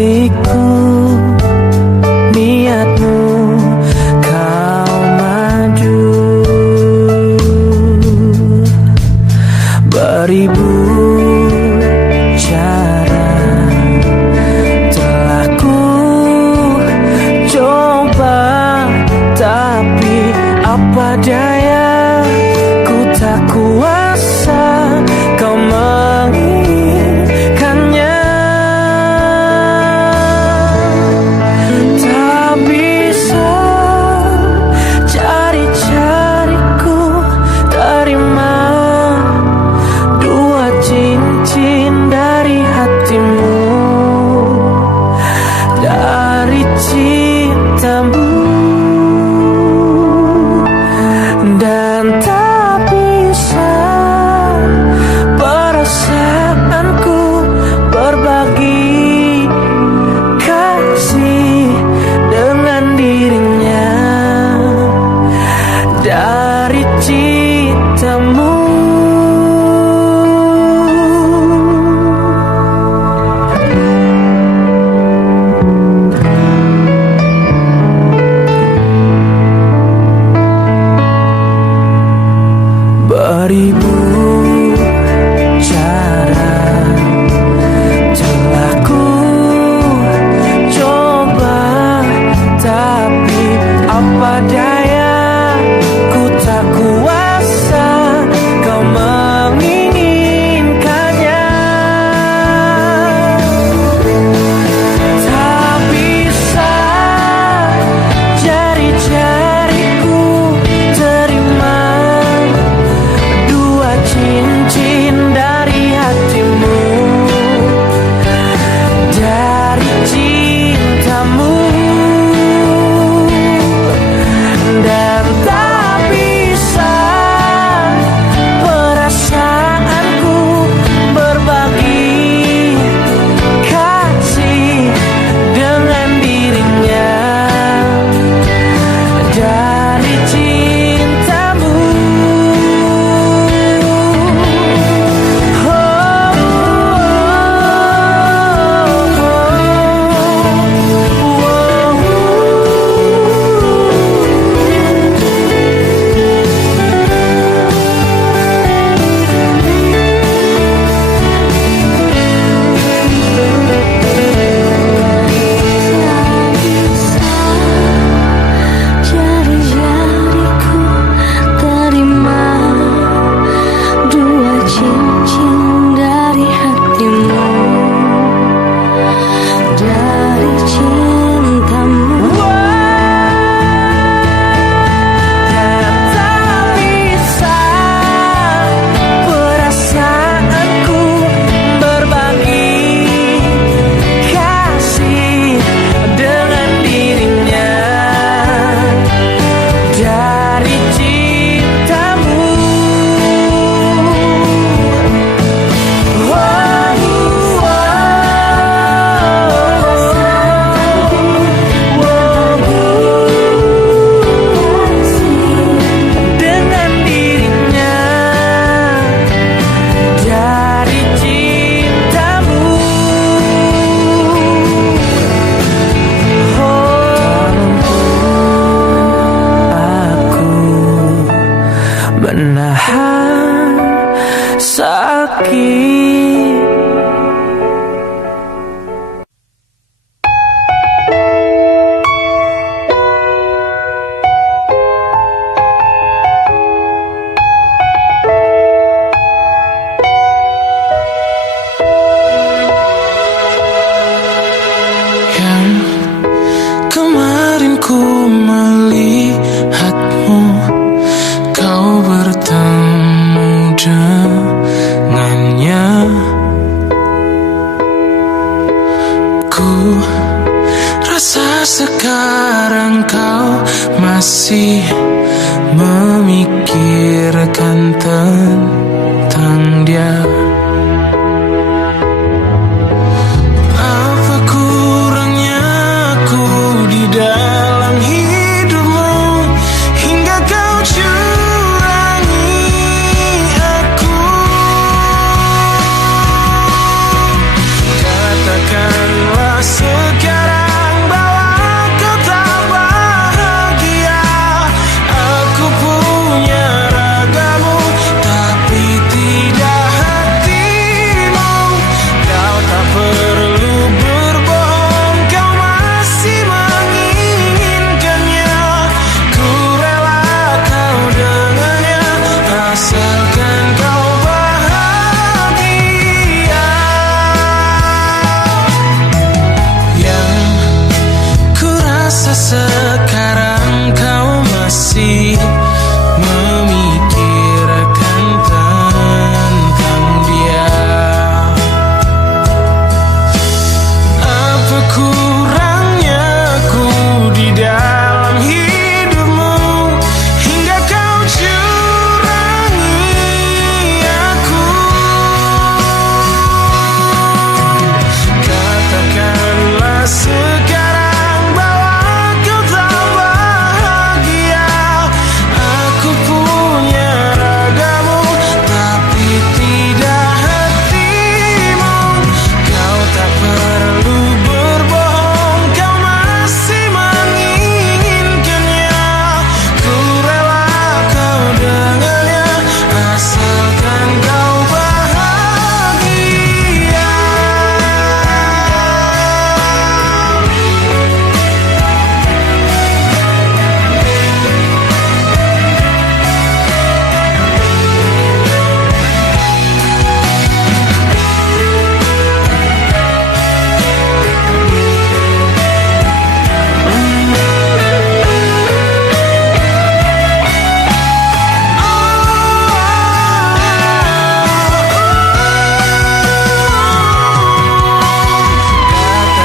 hatiku, niatmu kau maju. Beribu cara telah ku coba, tapi apa daya, ku tak kuasa kau menginginkannya. Tak bisa cari-cariku terima dua cincin dari hatimu, dari cintamu. Dan tak bisa perasaanku berbagi kasih dengan dirinya, dari cintamu. Beribu cara telah ku coba, tapi apa daya, ku tak kuasa kau menginginkannya. Tak bisa jari-jariku terima cincin dari hatimu, dari cintamu. Dan tak bisa perasaanku berbagi kasih dengan dirinya, dari cintamu. Menahan sakit. Yang kemarin ku melihatmu, kau bertemu dengannya. Ku rasa sekarang kau masih memikirkan tentang dia. Apa kurangnya aku di dalam hidupmu hingga kau curangi aku? Katakanlah sekarang kau masih memikirkan tentang dia? Apa kurangnya ku di dalam hidupmu hingga kau curangi aku? Katakanlah sekarang bahwa kau tak bahagia. Aku punya ragamu tapi tidak hatimu. Kau tak perlu berbohong, kau masih menginginkannya. Ku rela kau dengannya asalkan kau bahagia.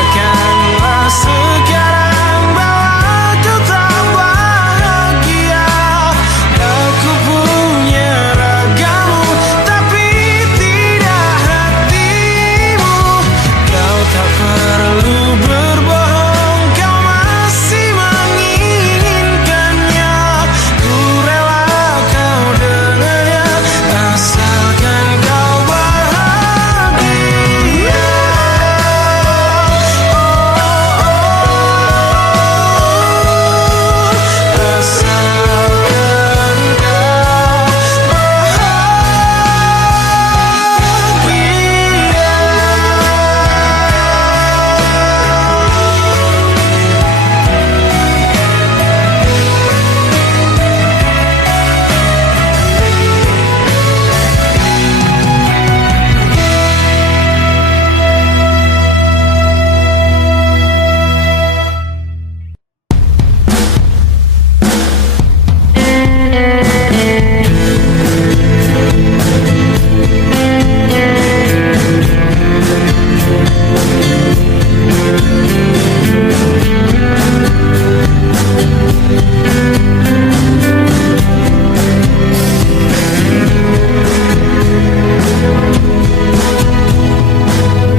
Katakanlah sekarang bahwa kau tak bahagia. Aku punya ragamu tapi tidak hatimu. Kau tak perlu berbohong, kau masih menginginkannya. Ku rela kau dengannya asalkan kau bahagia. Asalkan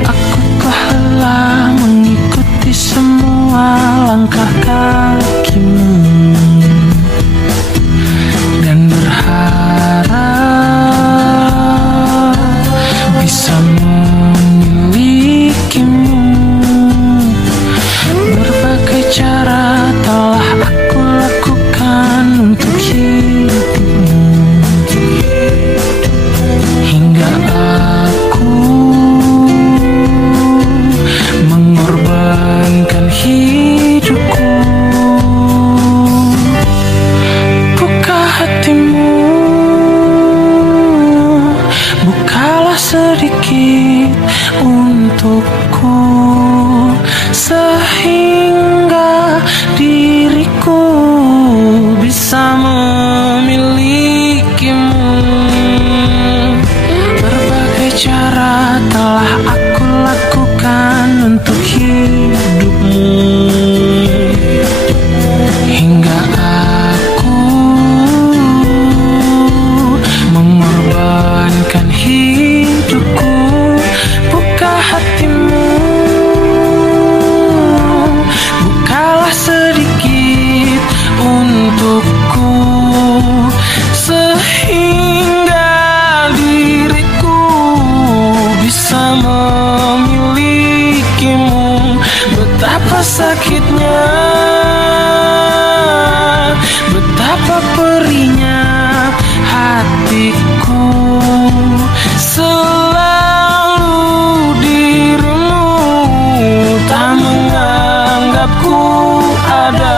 aku telah lelah mengikuti semua langkah kakimu dan berharap bisa memilikimu. Berbagai cara telah aku lakukan untuk hidupmu hingga aku mengorbankan hidupku. Buka hatimu, bukalah sedikit untukku sehingga diriku bisa memilikimu. Berbagai cara telah aku lakukan untuk hidupmu hingga aku mengorbankan hidupku. Buka hatimu, bukalah sedikit untukku sehingga diriku bisa memilikimu. Betapa sakitnya, betapa perihnya hatiku selalu dirimu tak menganggapku ada.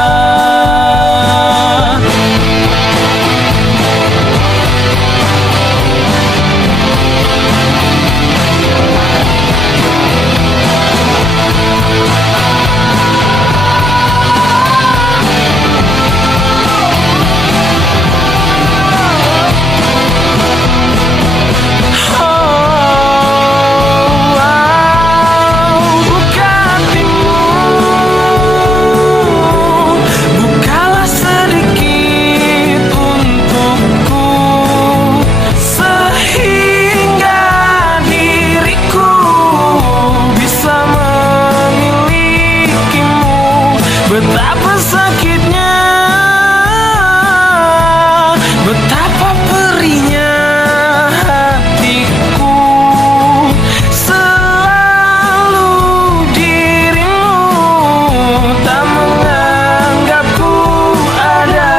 betapa sakitnya, betapa perihnya hatiku. Selalu dirimu tak menganggapku ada.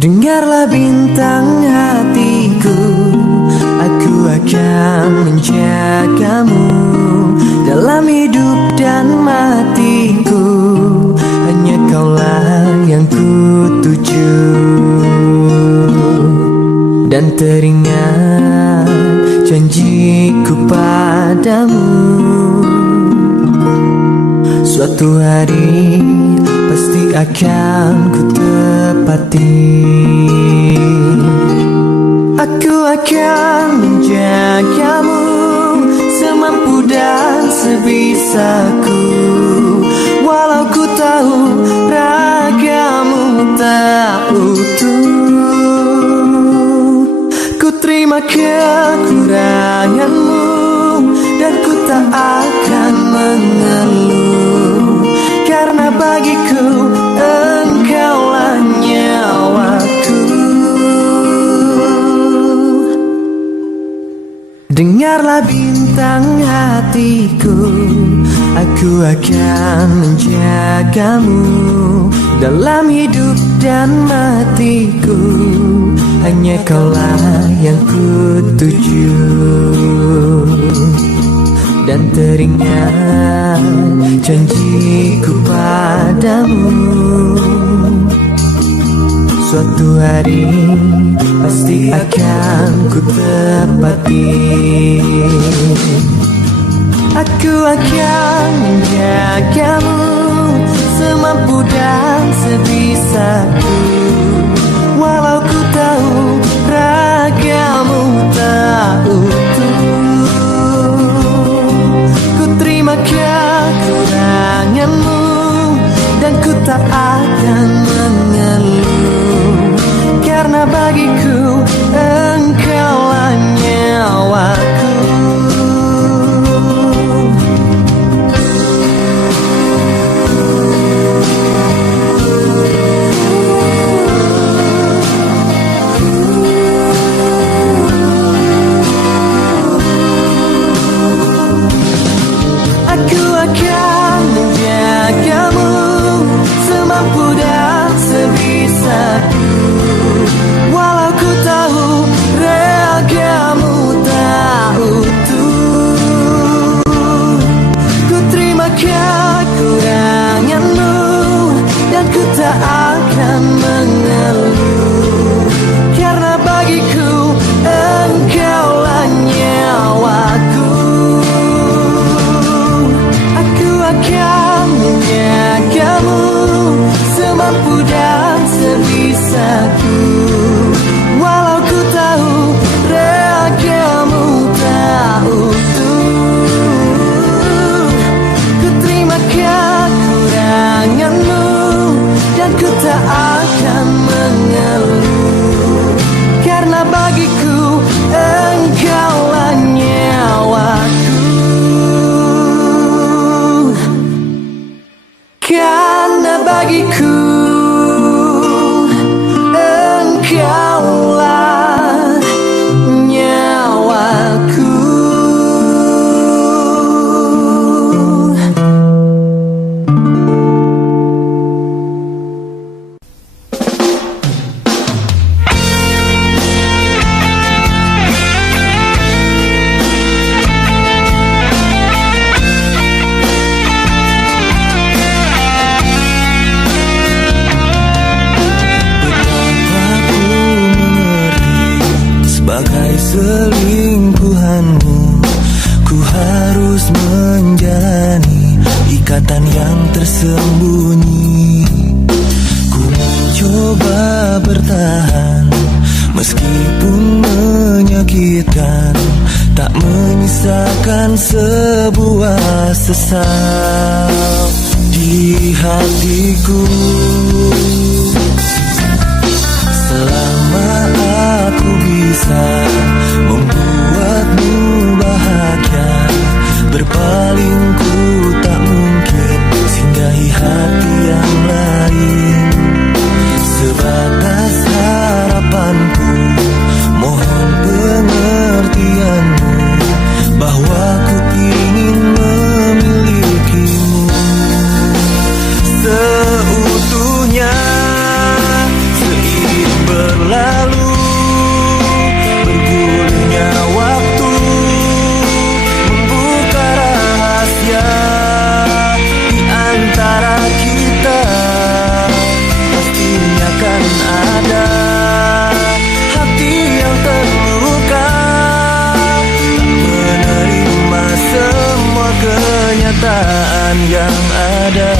Dengarlah bintang hatiku, aku akan menjagamu dalam hidup dan matiku. Hanya kaulah yang ku tuju. Dan teringat janjiku padamu, suatu hari pasti akan ku tepati. Aku akan menjagamu semampu dan sebisaku, walau ku tahu ragamu tak utuh. Ku terima kekuranganmu dan ku tak akan mengeluh, karena bagiku engkaulah nyawaku. Dengarlah bintang hatiku, aku akan menjagamu dalam hidup dan matiku. Hanya kaulah yang ku tuju. Dan teringat janjiku padamu, suatu hari pasti akan ku tepati. Aku akan menjagamu semampu dan sebisaku, walau ku tahu ragamu tak utuh. Ku terima kekuranganmu dan ku tak akan mengeluh, karena bagiku engkaulah nyawaku. Aku akan menjagamu semampu dan sebisaku, walau ku tahu bagiku, engkaulah nyawaku. Sebagai selingkuhanmu, ku harus menjalani ikatan yang tersembunyi. Ku mencoba bertahan, meskipun menyakitkan, tak menyisakan sebuah sesal di hatiku. Selama aku bisa membuatmu bahagia, berpaling ku tak mungkin singgahi hati yang lain. Sebatas harapanku, mohon pengertianmu, bahwa ku ingin memilikimu seutuhnya. Berlalu, bergulirnya waktu, membuka rahasia di antara kita. Pastinya kan ada hati yang terluka, tak menerima semua kenyataan yang ada.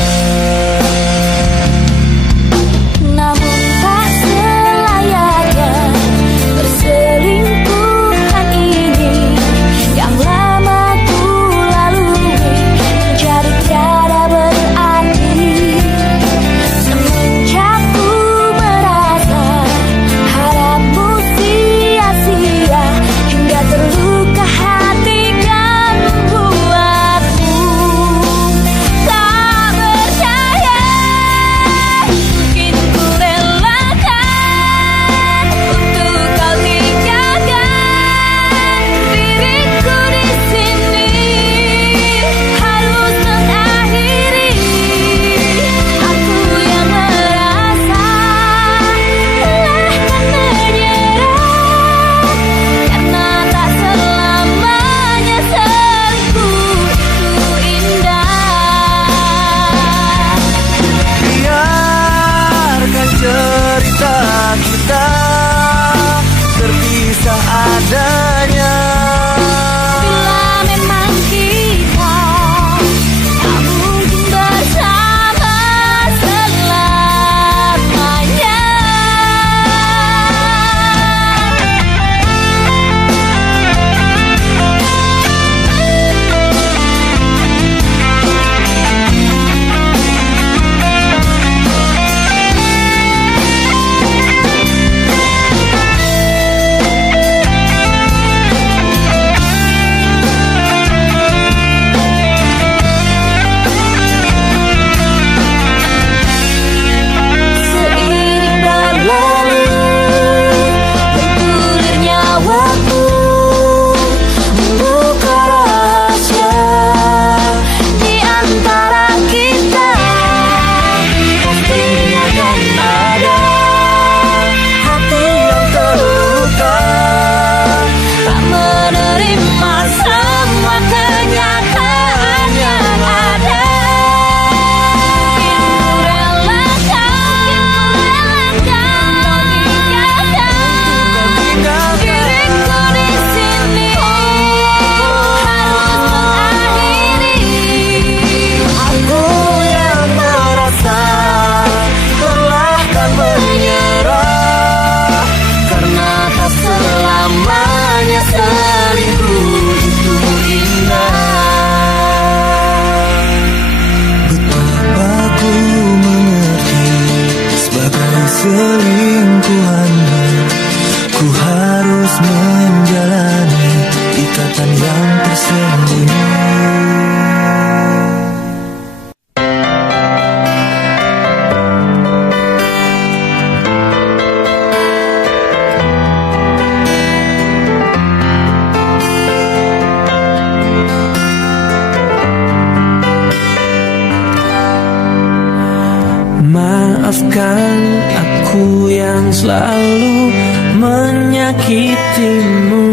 Maafkan aku yang selalu menyakitimu,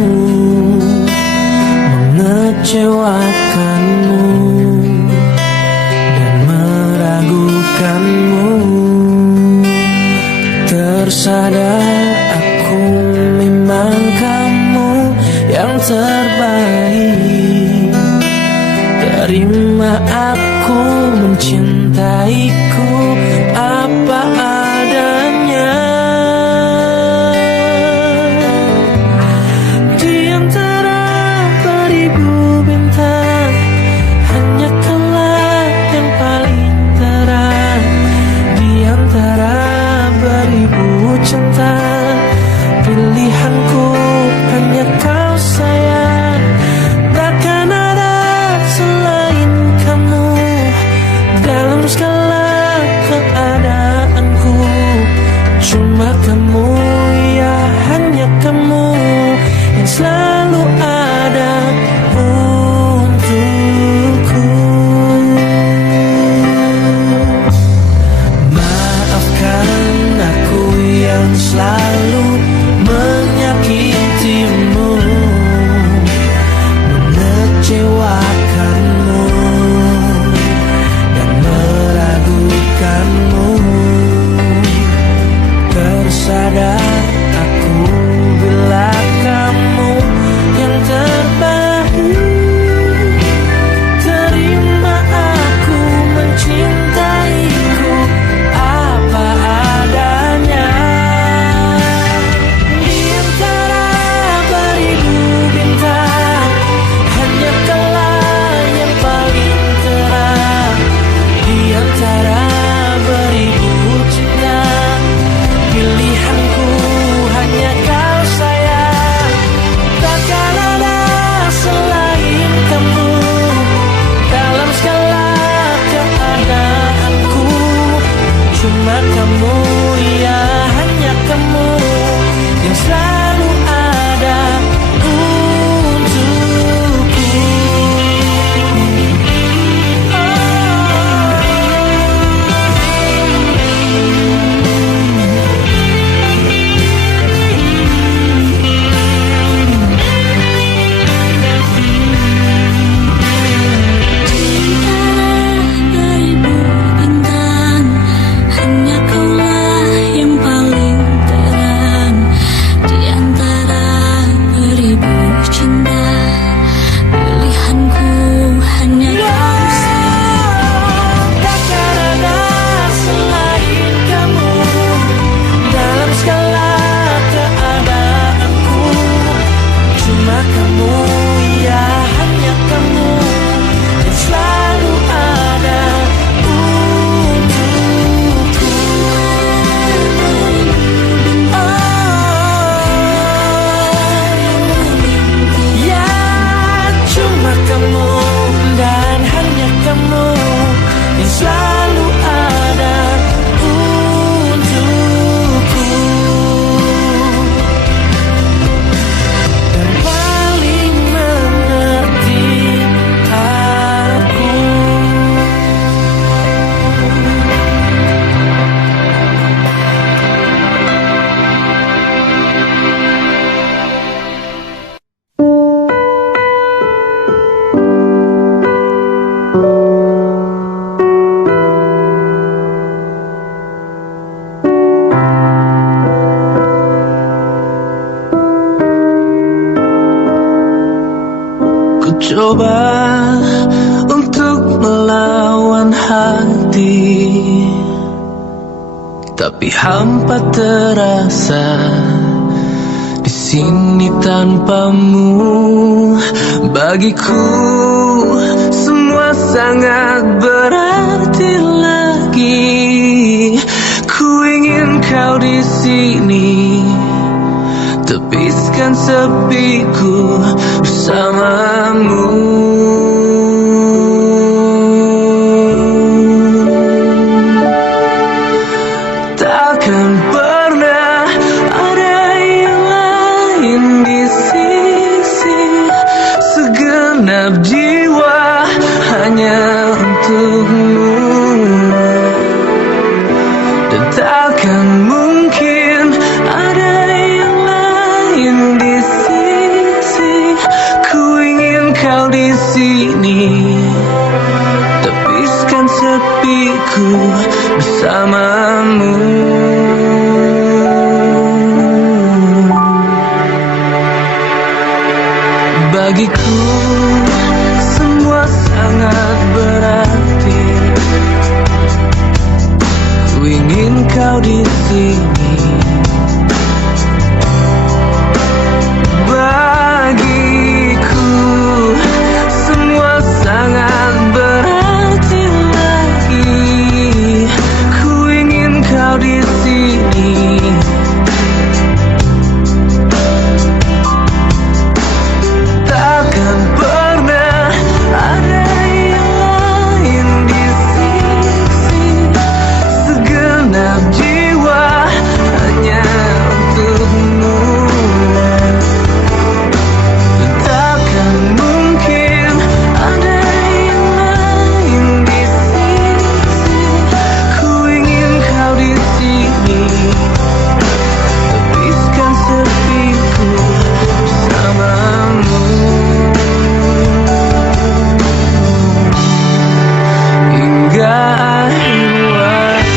mengecewakanmu, dan meragukanmu. Tersadar aku memang kamu yang terbaik. Terima aku mencintaiku apa adanya. Di antara beribu bintang, hanya kaulah yang paling terang. Di antara beribu cinta, pilihanku hanya kau sayang. Takkan ada selain kamu dalam segala keadaanku. Cuma kamu, ya hanya kamu yang selalu ada untukku. Maafkan aku yang selalu menyakitimu, mengecewakanmu, dan meragukanmu. Tersadar aku bila kamu yang terbaik. Terima aku mencintaiku apa adanya. Di antara beribu bintang, hanya kaulah yang paling terang. Di antara beribu cinta, pilihanku hanya kau sayang. Takkan ada selain kamu dalam segala keadaanku. Cuma kamu, ya hanya kamu yang selalu ada untukku. Beribu bintang, hanya kaulah yang paling terang. Di antara beribu cinta, pilihanku hanya kau sayang. Takkan ada selain kamu dalam segala keadaanku. Cuma kamu, ya hanya kamu yang selalu ada untukku. Ya cuma kamu dan hanya kamu yang selalu ada untukku. Dan paling mengerti aku. Ku coba untuk melawan hati, tapi hampa terasa di sini tanpamu. Bagiku semua sangat berarti lagi. Ku ingin kau di sini, tepiskan sepiku bersamamu. Takkan pernah ada yang lain di sisi. Segenap jiwa hanya untukmu. dan takkan mungkin ada yang lain di sisi. Ku ingin kau di sini, tepiskan sepiku bersamamu. Bagiku semua sangat berarti. Ku ingin kau di sini. Bagiku semua sangat berarti lagi. Ku ingin kau di sini. Takkan pernah ada yang lain di sisi. Segenap jiwa hanya untukmu. Dan takkan mungkin ada yang lain di sisi. Ku ingin kau di sini, tepiskan sepiku bersamamu. Hingga akhir waktu.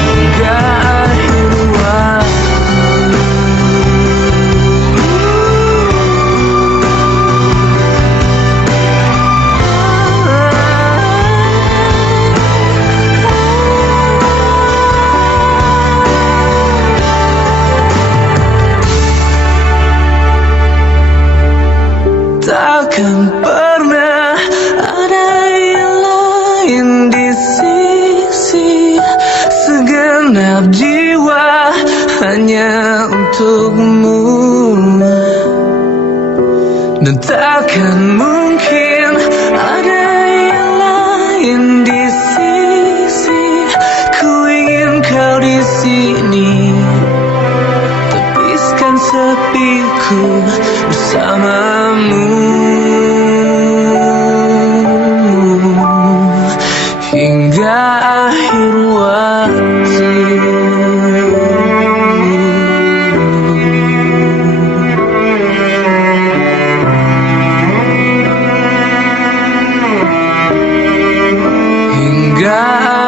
Hingga akhir takkan pernah ada yang lain di sisi. Segenap jiwa hanya untukmu. Dan takkan mungkin ada yang lain di sisi. Ku ingin kau di sini, tepiskan sepiku bersamamu. Hingga akhir waktu. Hingga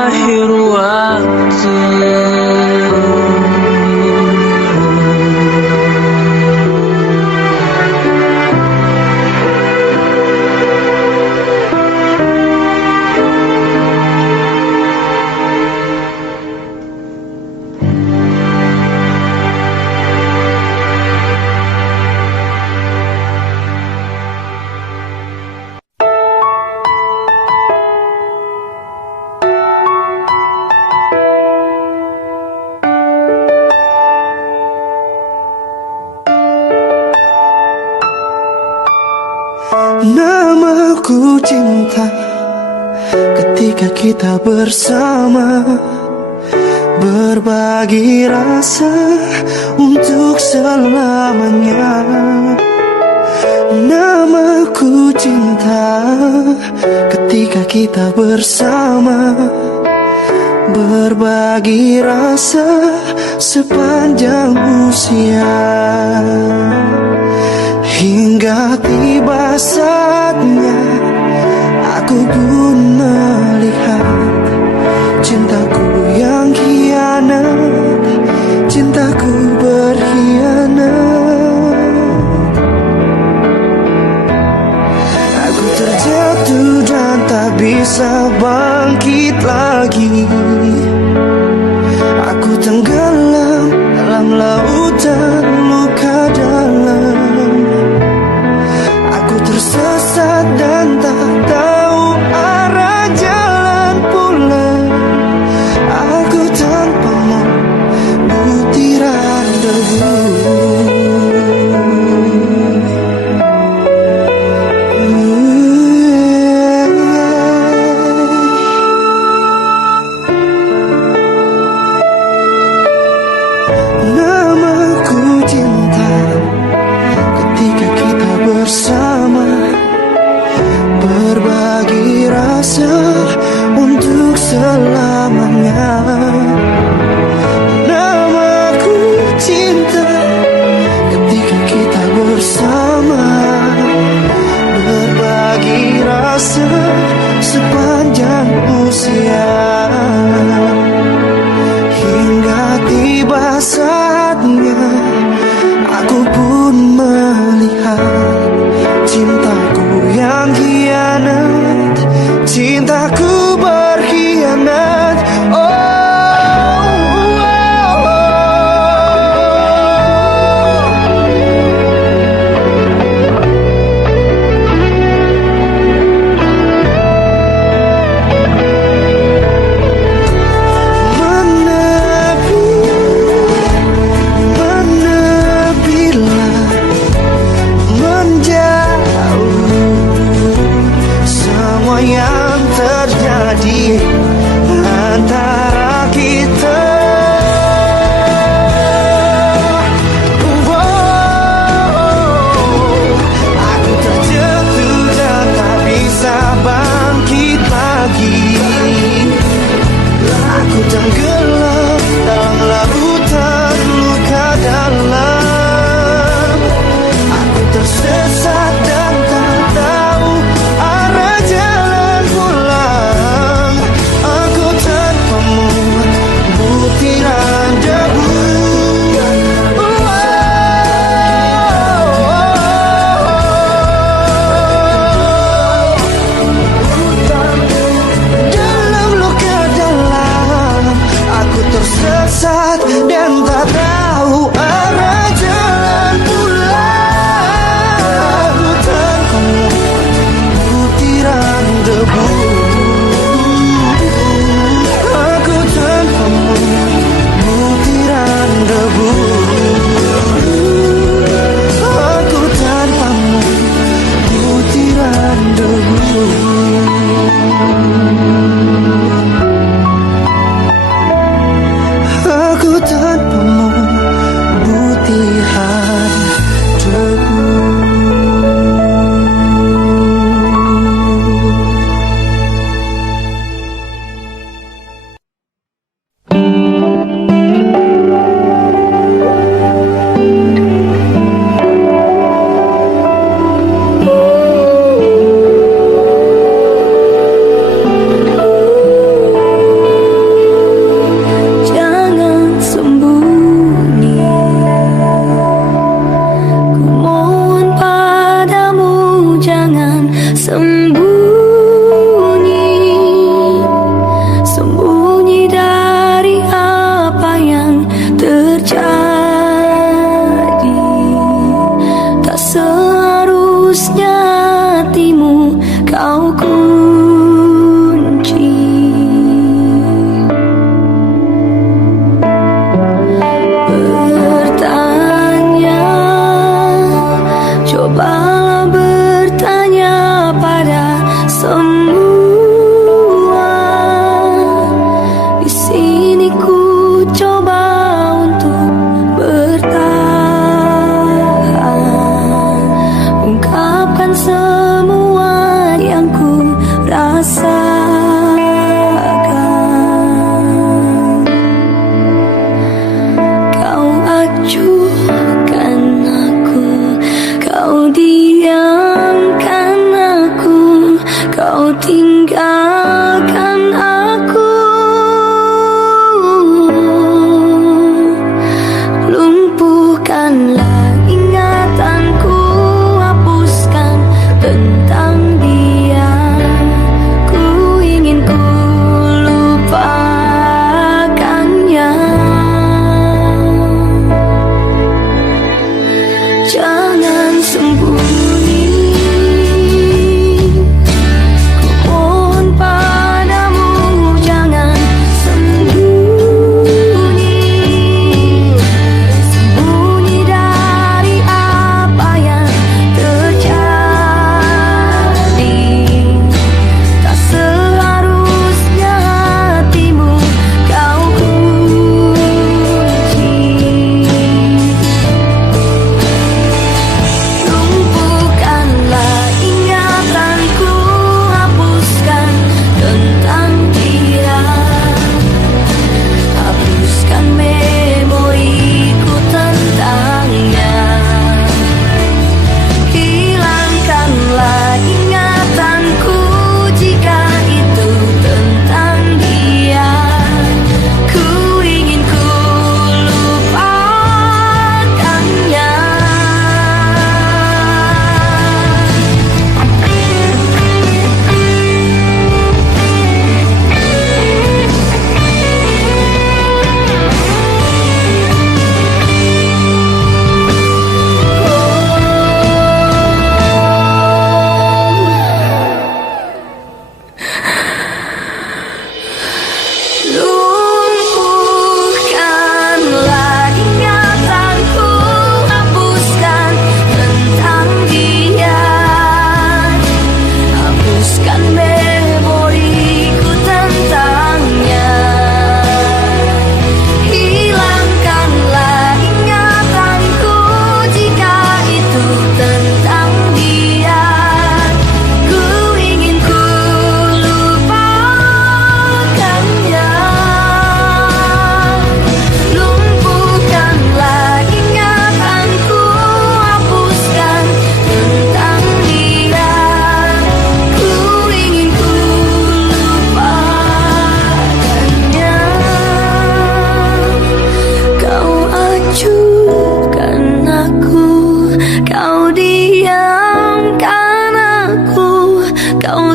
akhir waktu. Namaku cinta ketika kita bersama, berbagi rasa untuk selamanya. Namaku cinta ketika kita bersama, berbagi rasa sepanjang usia. Hingga tiba saatnya aku pun melihat cintaku yang khianat, cintaku berkhianat. Aku terjatuh dan tak bisa bangkit lagi. Aku tenggelam dalam lautan luka dalam. Tersesat dan tak tahu arah jalan pulang. Aku tanpamu butiran debu. Namaku cintaku yang hianat, cintaku berkhianat. Oh, oh, menepilah, menjauh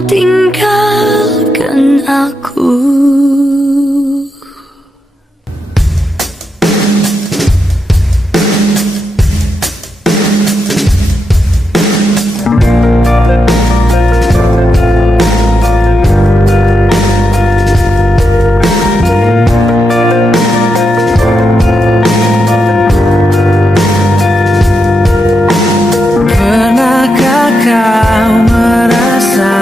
tinggalkan aku. Pernahkah kau merasa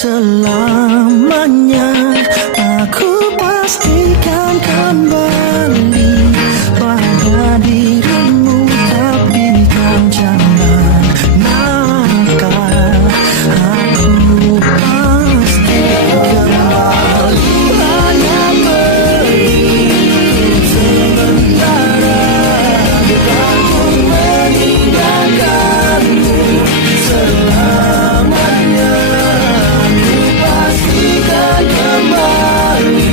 selamanya. Aku pastikan kembali pada dirimu, tapi kau jangan nakal. Aku pasti kembali, hanya pergi sementara, bukan meninggalkanmu selamanya. Aku pastikan kembali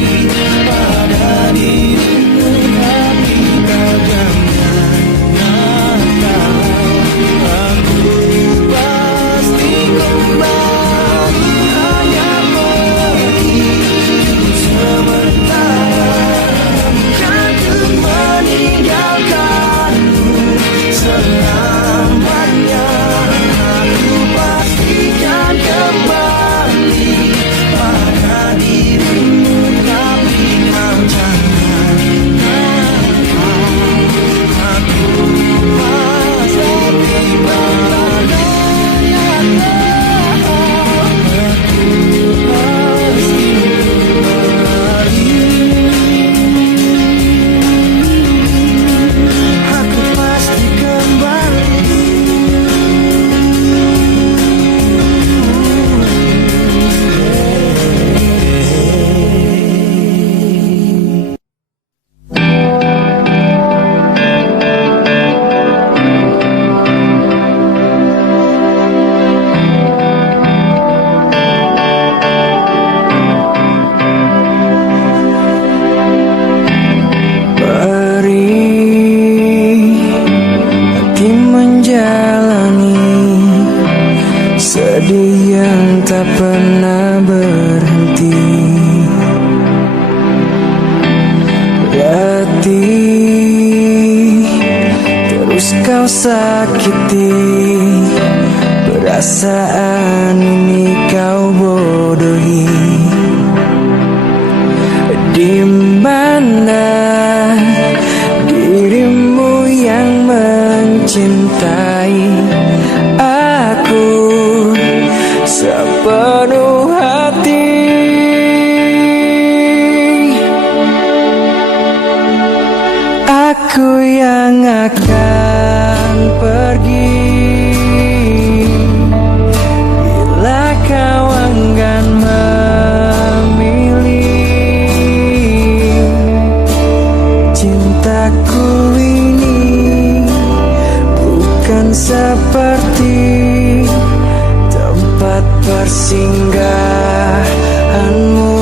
pada dirimu, tapi kau jangan nakal. Aku pasti kembali, hanya pergi sementara, bukan untuk meninggalkanmu selamanya. Aku pastikan kembali pada dirimu, tapi kau jangan nakal. Aku pasti kembali, aku pasti kembali. Perih hati menjalani sedih yang tak pernah berhenti. Letih terus kau sakiti, perasaan ini kau bodohi. Di mana dirimu yang mencintai aku sepenuh hati? Aku yang akan pergi bila kau enggan memilih. Cintaku ini bukan seperti tempat persinggahanmu.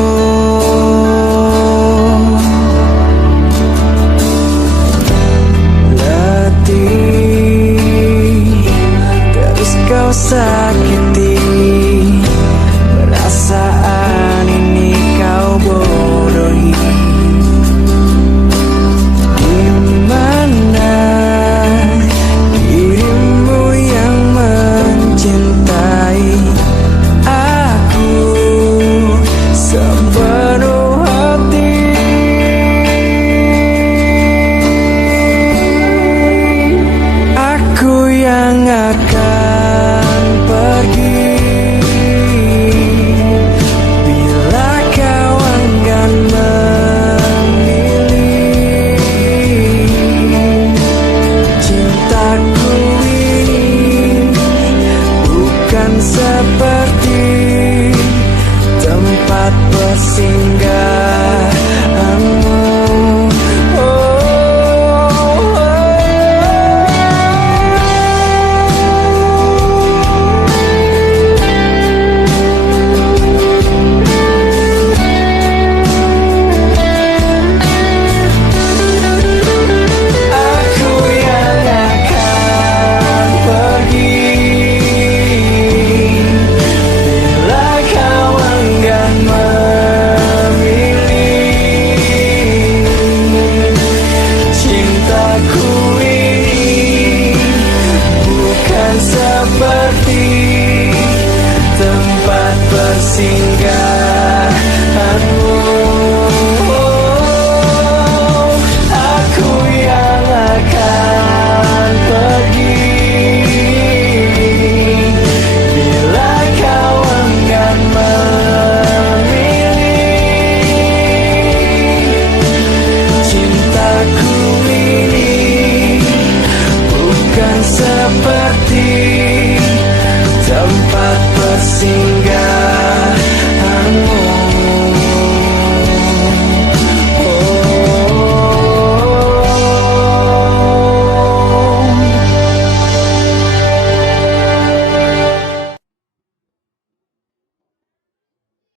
hati